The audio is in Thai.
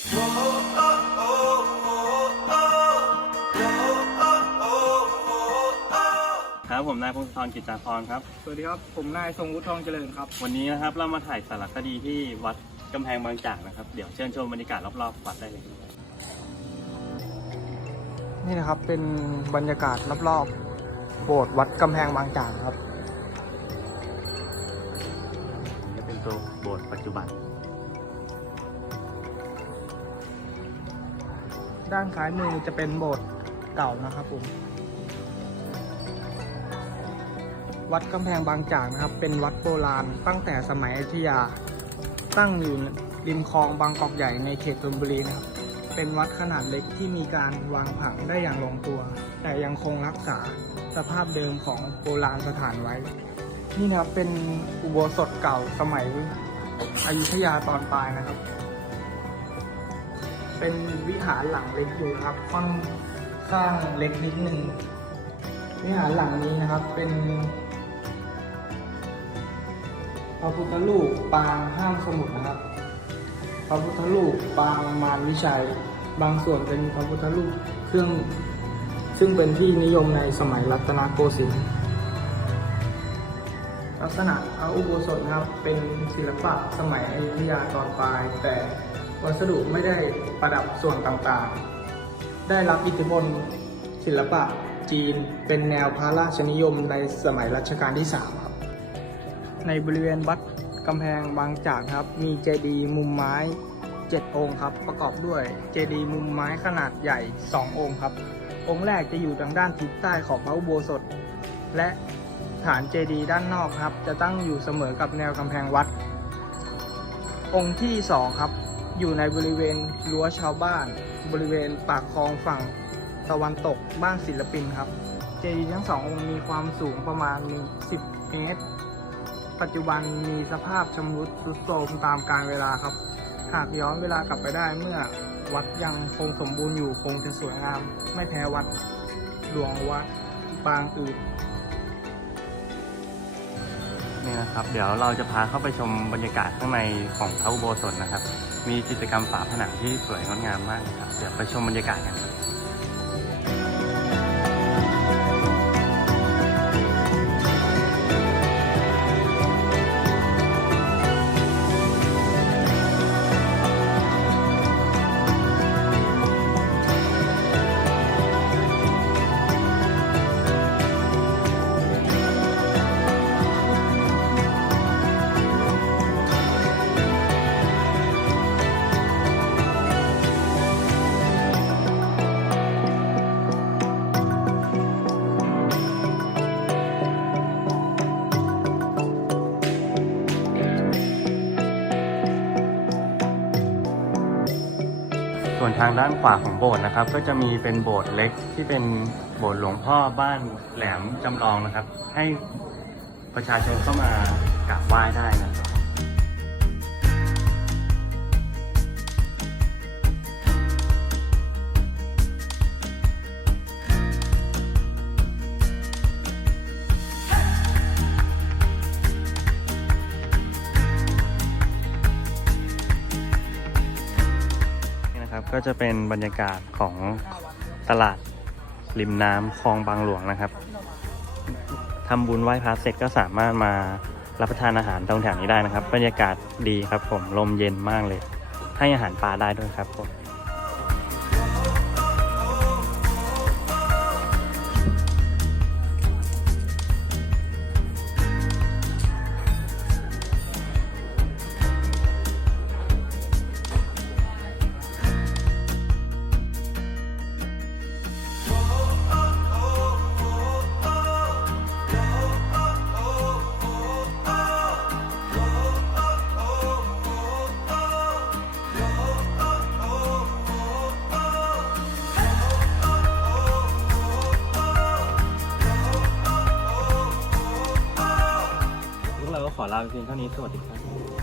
ครับผมนายพงศธรกิจจาพรครับ สวัสดีครับ ผมนายทรงวุฒิทองเจริญครับ วันนี้นะครับเรามาถ่ายสารคดีที่วัดกำแพงบางจากนะครับ เดี๋ยวเชิญชมบรรยากาศรอบๆวัดได้เลยนี่นะครับเป็นบรรยากาศรอบๆโบสถ์วัดกำแพงบางจากครับนี่เป็นตัวโบสถ์ปัจจุบัน ด้านซ้ายมือจะเป็นโบสถ์เก่านะครับผม วัดกำแพงบางจากนะครับ เป็นวัดโบราณตั้งแต่สมัยอยุธยา ตั้งอยู่ริมคลองบางกอกใหญ่ในเขตธนบุรีนะครับ เป็นวัดขนาดเล็กที่มีการวางผังได้อย่างลงตัว แต่ยังคงรักษาสภาพเดิมของโบราณสถานไว้ นี่นะครับเป็นอุโบสถเก่าสมัยอยุธยาตอนปลายนะครับ เป็นวิหารหลังเล็กอยู่นะครับค่อนข้างเล็กนิดนึงวิหารหลังนี้นะครับเป็นพระพุทธรูปปางห้ามสมุดนะครับ พระพุทธรูปปางมารวิชัย บางส่วนเป็นพระพุทธรูปเครื่องซึ่งเป็นที่นิยมในสมัยรัตนโกสินทร์ลักษณะพระอุโบสถนะครับเป็นศิลปะสมัยอยุธยาตอนปลายแต่ วัสดุไม่ได้ประดับส่วนต่างๆ ได้รับอิทธิพลศิลปะจีนเป็นแนวพระราชนิยมในสมัยรัชกาลที่ 3 ครับ ในบริเวณวัดกำแพงบางจากครับ มีเจดีย์มุมไม้ 7 องค์ครับ ประกอบด้วยเจดีย์มุมไม้ขนาดใหญ่ 2 องค์ครับ องค์แรกจะอยู่ทางด้านทิศใต้ของพระอุโบสถ และฐานเจดีย์ด้านนอกครับ จะตั้งอยู่เสมอกับแนวกำแพงวัด องค์ที่สองครับ อยู่ในบริเวณรั้วชาวบ้าน บริเวณปากคลองฝั่งตะวันตกบ้านศิลปินครับ เจดีย์ทั้งสององค์มีความสูงประมาณ 10 เมตร ปัจจุบันมีสภาพชำรุดทรุดโทรมตามกาลเวลาครับ หากย้อนเวลากลับไปได้เมื่อวัดยังคงสมบูรณ์อยู่คงจะสวยงาม ไม่แพ้วัดหลวงวัดบางอื่นนี่นะครับ เดี๋ยวเราจะพาเข้าไปชมบรรยากาศข้างในของพระอุโบสถนะครับ มีกิจกรรมฝาผนังที่สวยงดงามมากครับ เดี๋ยวไปชมบรรยากาศกันครับ ส่วนทางด้านขวาของโบสถ์นะครับ ก็จะมีเป็นโบสถ์เล็กที่เป็นโบสถ์หลวงพ่อบ้านแหลมจำลองนะครับ ให้ประชาชนเข้ามากราบไหว้ได้นะครับ ก็จะเป็นบรรยากาศของตลาดริมน้ำคลองบางหลวงนะครับทำบุญไหว้พระเสร็จก็สามารถมารับประทานอาหารตรงแถวนี้ได้นะครับ บรรยากาศดีครับผมลมเย็นมากเลย ให้อาหารปลาได้ด้วยครับผม ขอลาเพียงเท่านี้สวัสดีครับ